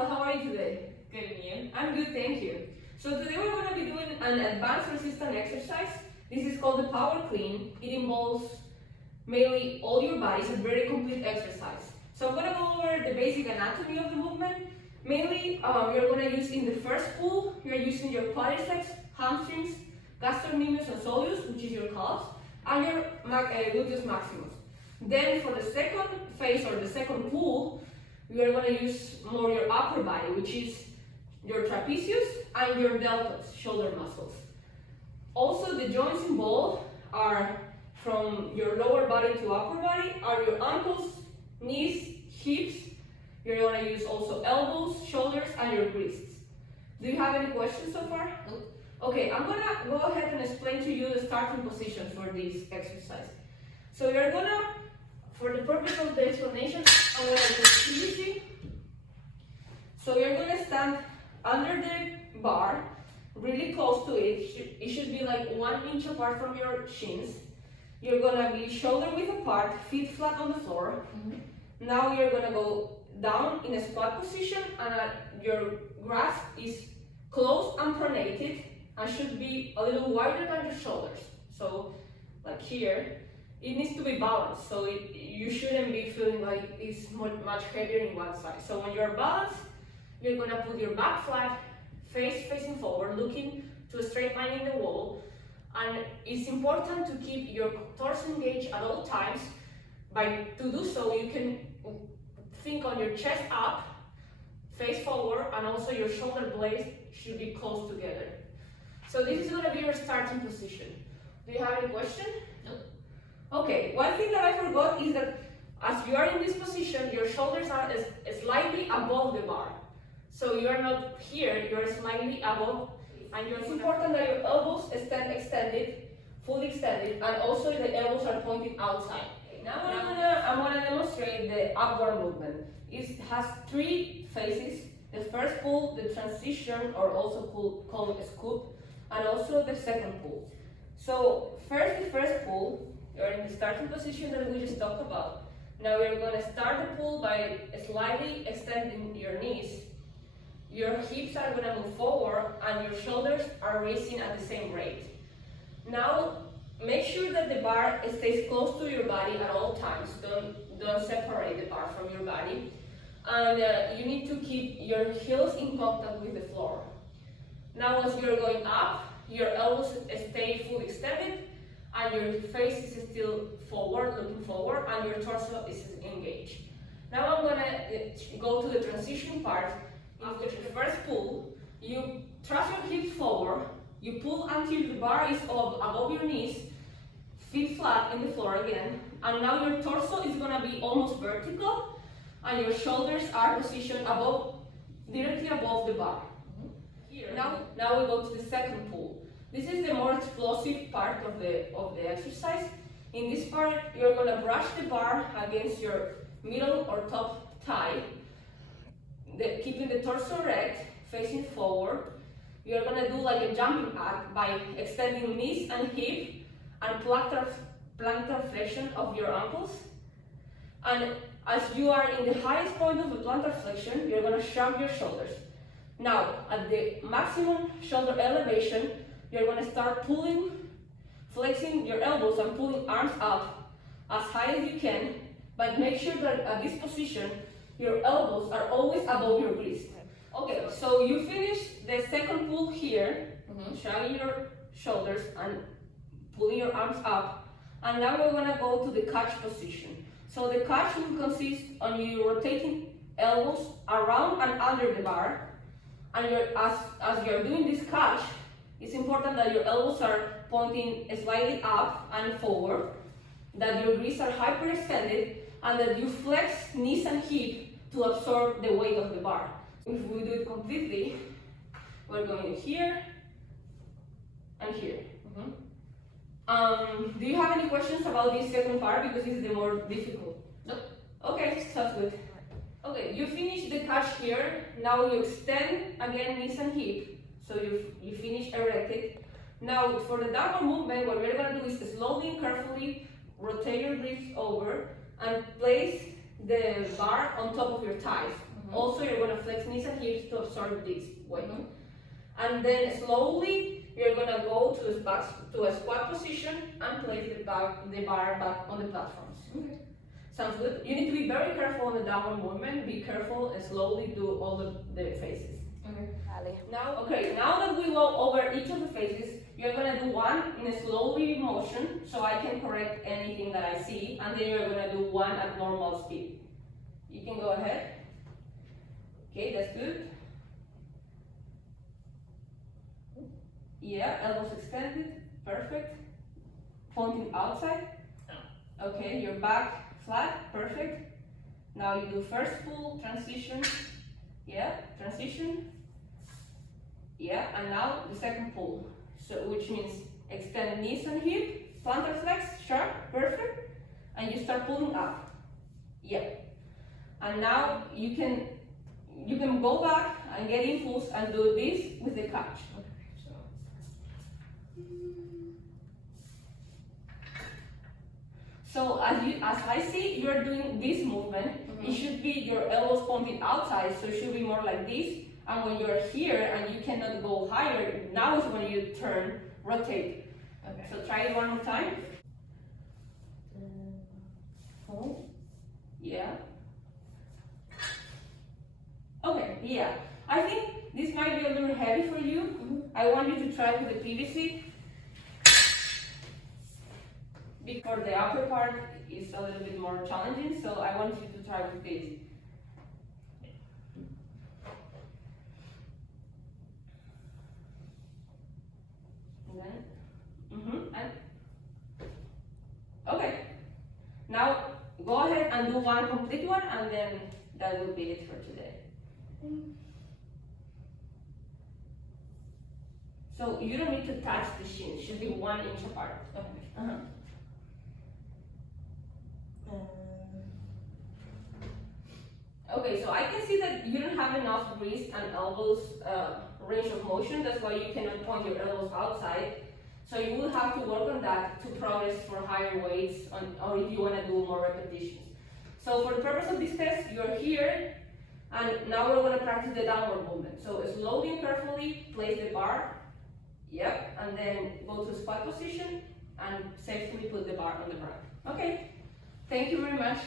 Crystal, how are you today? Good, and you? I'm good, thank you. So today we're going to be doing an advanced resistance exercise. This is called the power clean. It involves mainly all your body. It's a very complete exercise. So I'm going to go over the basic anatomy of the movement. Mainly, you're going to use in the first pull, you're using your quadriceps, hamstrings, gastrocnemius and soleus, which is your calves, and your gluteus maximus. Then for the second phase or the second pull, we are going to use more your upper body, which is your trapezius and your deltoids, shoulder muscles. Also, the joints involved are from your lower body to upper body, are your ankles, knees, hips. You're going to use also elbows, shoulders, and your wrists. Do you have any questions so far? Okay, I'm going to go ahead and explain to you the starting position for this exercise. So you're going to, for the purpose of the explanation, I'm going to do it easy. So you're going to stand under the bar, really close to it. It should be like 1 inch apart from your shins. You're going to be shoulder width apart, feet flat on the floor. Now you're going to go down in a squat position, and your grasp is closed and pronated and should be a little wider than your shoulders. So like here, it needs to be balanced. So you shouldn't be feeling like it's much heavier in one side. So when you're balanced, you're going to put your back flat, face facing forward, looking to a straight line in the wall. And it's important to keep your torso engaged at all times. To do so, you can think on your chest up, face forward, and also your shoulder blades should be close together. So this is going to be your starting position. Do you have any question? No. Okay, one thing that I forgot is that as you are in this position, your shoulders are slightly above the bar. So you are not here, you are slightly above, and it's important that your elbows stand extended, fully extended, and also the elbows are pointed outside. Now I'm gonna demonstrate the upward movement. It has 3 phases: the first pull, the transition, or also called a scoop, and also the second pull. So the first pull, you're in the starting position that we just talked about. Now we're going to start the pull by slightly extending your knees. Your hips are going to move forward and your shoulders are raising at the same rate. Now make sure that the bar stays close to your body at all times. Don't separate the bar from your body. And you need to keep your heels in contact with the floor. Now as you're going up, your elbows stay fully extended and your face is still forward, looking forward, and your torso is engaged. Now I'm going to go to the transition part. After the first pull, you thrust your hips forward, you pull until the bar is above your knees, feet flat in the floor again, and now your torso is going to be almost vertical, and your shoulders are positioned directly above the bar. Here, now we go to the second pull. This is the more explosive part of the exercise. In this part, you're going to brush the bar against your middle or top thigh, keeping the torso erect, facing forward. You're going to do like a jumping act by extending knees and hip and plantar flexion of your ankles. And as you are in the highest point of the plantar flexion, you're going to shrug your shoulders. Now, at the maximum shoulder elevation, you're going to start flexing your elbows and pulling arms up as high as you can, but make sure that at this position, your elbows are always above your wrist. Okay, so you finish the second pull here, shrugging your shoulders and pulling your arms up, and now we're going to go to the catch position. So the catch will consist on you rotating elbows around and under the bar, and as you're doing this catch, it's important that your elbows are pointing slightly up and forward, that your wrists are hyperextended, and that you flex knees and hip to absorb the weight of the bar. If we do it completely, we're going here and here. Do you have any questions about this second part, because this is the more difficult? No? Okay, sounds good. Okay, you finish the catch here. Now you extend again knees and hip. So you finish erected. Now for the downward movement, what we're going to do is slowly and carefully rotate your wrists over and place the bar on top of your thighs. Also, you're going to flex knees and hips to absorb this weight. And then slowly, you're going to go to a squat position and place the bar back on the platforms. Okay. Sounds good? You need to be very careful on the downward movement. Be careful and slowly do all the phases. Okay. Now that we go over each of the phases, you're going to do one in a slowly motion so I can correct anything that I see, and then you're going to do one at normal speed. You can go ahead. Okay, that's good. Yeah, elbows extended, perfect. Pointing outside. Okay, your back flat, perfect. Now you do first pull, transition. Yeah, transition. Yeah, and now the second pull. So which means extend knees and hip, plantar flex, sharp, perfect. And you start pulling up. Yeah. And now you can go back and get impulse and do this with the catch. So as I see you're doing this movement, it should be your elbows pointing outside, so it should be more like this. And when you're here and you cannot go higher, now is when you turn, rotate. Okay. So try it one more time. Hold. Yeah. Okay, yeah. I think this might be a little heavy for you. I want you to try with the PVC. Because the upper part is a little bit more challenging, so I want you to try with this. And then, and okay. Now go ahead and do one complete one, and then that will be it for today. So you don't need to touch the shin; it should be 1 inch apart. Okay. Okay, so I can see that you don't have enough wrist and elbows range of motion. That's why you cannot point your elbows outside. So you will have to work on that to progress for higher weights or if you want to do more repetitions. So for the purpose of this test, you're here, and now we're going to practice the downward movement. So slowly and carefully place the bar, yep, and then go to squat position and safely put the bar on the ground. Okay, thank you very much.